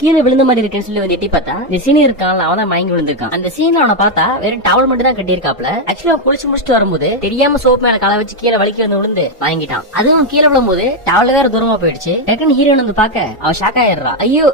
கீழே விழுந்த மாதிரி இருக்குன்னு சொல்லி வந்து எட்டி பார்த்தா இந்த சீனியர் இருக்கான்ல அவன் தான் மயங்கி விழுந்திருக்கான். அந்த சீன்ல அவனை பார்த்தா வெறும் டவல் மட்டும் தான் கட்டியிருக்காப்ல. ஆக்சுவலா குளிச்சு முடிச்சுட்டு வரும்போது தெரியாம சோப் மேல காலை வச்சு கீழே வலிக்கு வந்து விழுந்து மயங்கிட்டான். அதுவும் கீழே விழும்போது டவல் வேற தூரமா போயிடுச்சு. டக்குன்னு ஹீரோயின் வந்து பாக்க அவன் ஷாக் ஆயிடுறா. ஐயோ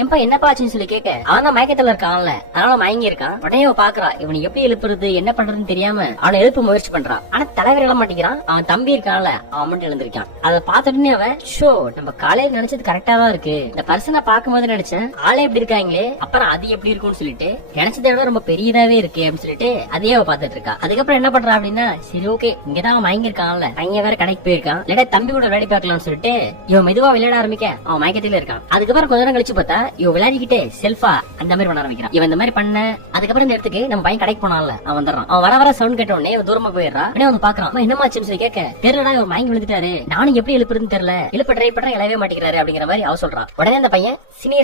ஏன்பா என்னப்பா ஆச்சுன்னு சொல்லி கேட்க அவன் தான் மயக்கத்துல இருக்கான்ல அதனால மயங்கி இருக்கான். உடனே அவ பாக்குறா இவனை எப்படி எழுப்புறது என்ன பண்றதுன்னு தெரியாம அவனை எழுப்ப முயற்சி பண்றான். ஆனா தலைவர் எழ மாட்டேங்கிறான். அவன் தம்பி இருக்கான்ல அவன் மட்டும் எழுந்திருக்கான். அதை பார்த்துட்டு அவன் ஷோ நம்ம காலையில நினைச்சது கரெக்டா தான் இருக்கு. இந்த பர்சனை பார்க்கும்போது நினைச்சேன் ஆளே எப்படி இருக்காங்களே அப்புறம் அது எப்படி இருக்கும்னு சொல்லிட்டு நினைச்சதை விட ரொம்ப பெரியதாவே இருக்கு அப்படின்னு சொல்லிட்டு அதையே அவ பாத்துட்டு இருக்கா. அதுக்கப்புறம் என்ன பண்றா அப்படின்னா சரி ஓகே இங்கதான் அவன் மயங்கி இருக்கான்ல பையன் வேற கடைக்கு போயிருக்கான் இல்ல தம்பி கூட விளையாடி பார்க்கலாம்னு சொல்லிட்டு இவன் மெதுவா விளையாட ஆரம்பிக்க அவன் மயக்கத்துல இருக்கான். அதுக்கப்புறம் கொஞ்ச நேரம் கழிச்சு பார்த்தா இவன் விளையாடிக்கிட்டே செல்ஃபா அந்த மாதிரி பண்ண ஆரம்பிக்கிறான். இவன் இந்த மாதிரி பண்ண அதுக்கப்புறம் இந்த இடத்துக்கு நம்ம பையன் கடைக்கு போனான்ல அவன் வந்துடுறான். அவன் வர வர சவுண்ட் கேட்ட உடனே தூரமா போயிடுறான். வந்து பாக்குறான் என்னமாச்சுன்னு சொல்லி கேட்க தெரியலடா இவன் மயங்கி விழுந்துட்டாரு நானும் எப்படி எழுப்புறதுன்னு தெரியல எழுப்ப ட்ரை பண்றேன் எழவே மாட்டேங்கிறாரு அப்படிங்கிற மாதிரி அவ சொல்றான். உடனே அந்த பையன்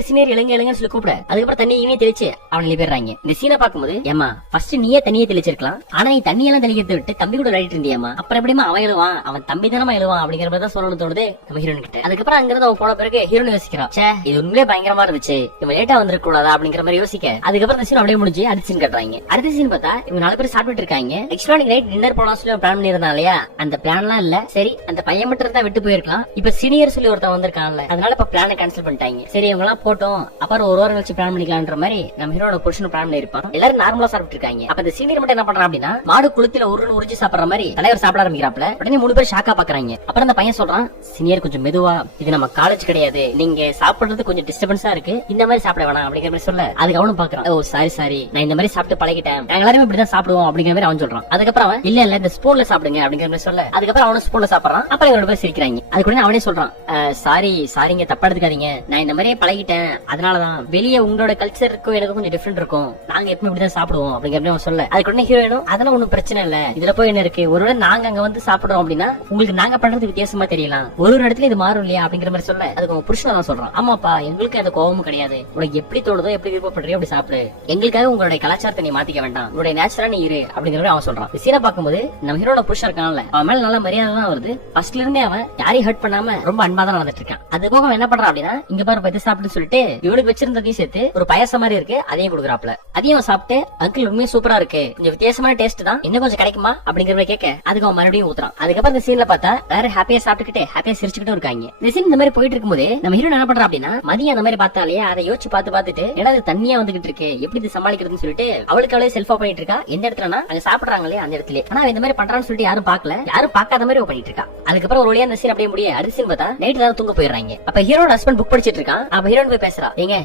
சீனியர் இளங்க இளங்கன்னு சொல்லி கூப்பிட அதுக்கப்புறம் தண்ணி இவனே தெளிச்சு அவன் எழுப்பிடுறாங்க. இந்த சீனை பார்க்கும்போது ஏமா ஃபர்ஸ்ட் நீயே தண்ணியே தெளிச்சிருக்கலாம் ஆனா நீ தண்ணியெல்லாம் தெளிக்கிறத விட்டு தம்பி கூட விளையாடிட்டு இருந்தியாமா அப்புறம் எப்படிமா அவன் எழுவான் அவன் தம்பி தானமா எழுவான் அப்படிங்கிற மாதிரி தான் சொல்லணும்னு தோணுது நம்ம ஹீரோயின் கிட்ட. அதுக்கப்புறம் அங்கிருந்து அவன் போன பிறகு ஹீரோயின் யோசிக்கிறான் சே இது உண்மையிலே பயங்கரமா இருந்துச்சு இவன் லேட்டா வந்திருக்க கூடாதா அப்படிங்கிற மாதிரி யோசிக்க அதுக்கப்புறம் இந்த சீன் அப்படியே முடிஞ்சு அடுத்த சீன் கட்டுறாங்க. அடுத்த சீன் பார்த்தா இவங்க 4 பேர் சாப்பிட்டு இருக்காங்க. ஆக்சுவலா நைட் டின்னர் போலாம் சொல்லி பிளான் பண்ணிருந்தான் இல்லையா அந்த பிளான்லாம் இல்ல. சரி அந்த பையன் மட்டும் இருந்தா விட்டு போயிருக்கலாம். இப்ப சீனியர் சொல்லி ஒருத்தன் வந்திருக்கான்ல அதனால இப்ப பிளான கேன்சல் பண்ணிட்டாங்க. சரி இவங்க எல்லாம் போட்டோம் அப்புறம் ஒரு வாரம் கழிச்சு பிளான் பண்ணிக்கலாம்ன்ற மாதிரி நம்ம ஹீரோட புருஷன் பிளான் பண்ணிருப்பான். எல்லாரும் நார்மலா சாப்பிட்டு இருக்காங்க. அப்ப இந்த சீனியர் மட்டும் என்ன பண்றான் அப்படின்னா மாடு குளத்துல உறிஞ்சு சாப்பிடுற மாதிரி தலைவர் சாப்பிட ஆரம்பிக்கிறாப்ல. உடனே 3 பேர் ஷாக்கா பாக்குறாங்க. அப்புறம் அந்த பையன் சொல்றான் சீனியர் கொஞ்சம் மெதுவா இது நம்ம காலேஜ் கிடையாது நீங்க சாப்பிடுறது கொஞ்சம் டிஸ்டர்பன்ஸா இருக்கு இந்த மாதிரி சாப்பிட வேணாம் அப்படிங்கிற மாதிரி சொல்ல அதுக்கு அவனும் பாக்குறான் ஓ சாரி நான் இந்த மாதிரி சாப்பிட்டு பழகிட்டேன் நாங்க எல்லாரும் இப்படிதான் சாப்பிடுவோம் அப்படிங்கிற மாதிரி அவன் சொல்றான். அதுக்கப்புறம் அவன் இல்ல இந்த ஸ்பூன்ல சாப்பிடுங்க அப்படிங்கிற மாதிரி சொல்ல அதுக்கப்புறம் அவனும் ஸ்பூன்ல சாப்பிடறான். அப்புறம் இவங்க பேர் சிரிக்கிறாங்க. அதுக்கு அவனே சொல்றான் சாரிங்க தப்பா எடுத்துக்காதீங்க நான் இந்த மாதிரியே பழகிட்டேன் அதனாலதான் வெளியே உங்களோட கல்ச்சருக்கும் எனக்கு கொஞ்சம் டிஃபரெண்ட் இருக்கும் நாங்க எப்பவும் இப்படிதான் சாப்பிடுவோம் அப்படிங்கிற மாதிரி அவன் சொல்ல அதுக்கு உடனே ஹீரோயினும் அதெல்லாம் ஒண்ணும் பிரச்சனை இல்ல இதுல போய் என்ன இருக்கு ஒருவேளை நாங்க அங்க வந்து சாப்பிடுறோம் அப்படின்னா உங்களுக்கு நாங்க பண்றது வித்தியாசமா தெரியலாம் ஒரு இடத்துல இது மாறும் இல்லையா அப்படிங்கிற மாதிரி சொல்ல அதுக்கு அவன் புருஷன் தான் சொல்றான் ஆமாப்பா எங்களுக்கு அது கோபமும் கிடையாது உனக்கு எப்படி தோணுதோ எப்படி விருப்பப்படுறியோ அப்படி சாப்பிடு எங்களுக்காக உங்களுடைய கலாச்சாரத்தை நீ மாத்திக்க வேண்டாம் உங்களுடைய நேச்சுரா நீ இரு அப்படிங்கிற மாதிரி அவன் சொல்றான். சீனை பார்க்கும்போது நம்ம ஹீரோட புருஷன் இருக்கான்ல அவன் மேல நல்ல மரியாதை தான் வருது. ஃபர்ஸ்ட்ல இருந்தே அவன் யாரையும் ஹர்ட் பண்ணாம ரொம்ப அன்பா தான் நடந்துட்டு இருக்கான். அது போக என்ன பண்றான் அப்படின்னா இங்க பாரு பத்தி சாப்பிட்டு சொல்லிட்டு இவனுக்கு வச்சிருந்ததையும் சேர்த்து ஒரு பாயாசம் மாதிரி இருக்கு அதையும் கொடுக்குறாப்ல. அதையும் சாப்பிட்டு அங்கிள் உண்மையே சூப்பரா இருக்கு கொஞ்சம் வித்தியாசமான டேஸ்ட் தான் இன்னும் கொஞ்சம் கிடைக்குமா அப்படிங்கிற மாதிரி கேட்க அதுக்கு அவன் மறுபடியும் ஊத்துறான். அதுக்கப்புறம் இந்த சீன்ல பார்த்தா வேற ஹாப்பியா சாப்பிட்டுக்கிட்டு ஹாப்பியா சிரிச்சுக்கிட்டு இருக்காங்க. இந்த சீன் இந்த மாதிரி போயிட்டு இருக்கும்போது நம்ம ஹீரோ என்ன பண்றான் அப்படின்னா மதியம் அந்த மாதிரி பார்த்தாலே அதை யோசிச்சு பார்த்துட்டு ஏன்னா அது தண்ணியா வந்துகிட்டு இருக்கு எப்படி இது சமாளிக்கிறதுன்னு சொல்லிட்டு அவளுக்கு அவளே செல்ஃபா பண்ணிட்டு இருக்கா. எந்த இடத்துலனா அங்க சாப்பிடுறாங்களே அந்த இடத்துல. ஆனா இந்த மாதிரி பண்றான்னு சொல்லிட்டு யாரும் பாக்கல யாரும் பார்க்காத மாதிரி பண்ணிட்டு இருக்கா. அதுக்கப்புறம் ஒரு வழியா அந்த சீன் அப்படியே முடிய அடுத்த சீன் பார்த்தா நைட் தான் தூங்க போயிடுறாங்க. அப்ப ஹீரோட ஹஸ்பண்ட் புக் படிச்சிட்டு இருக்கான். அப்ப ஹீரோன் போய் பேசுறா ஏங்க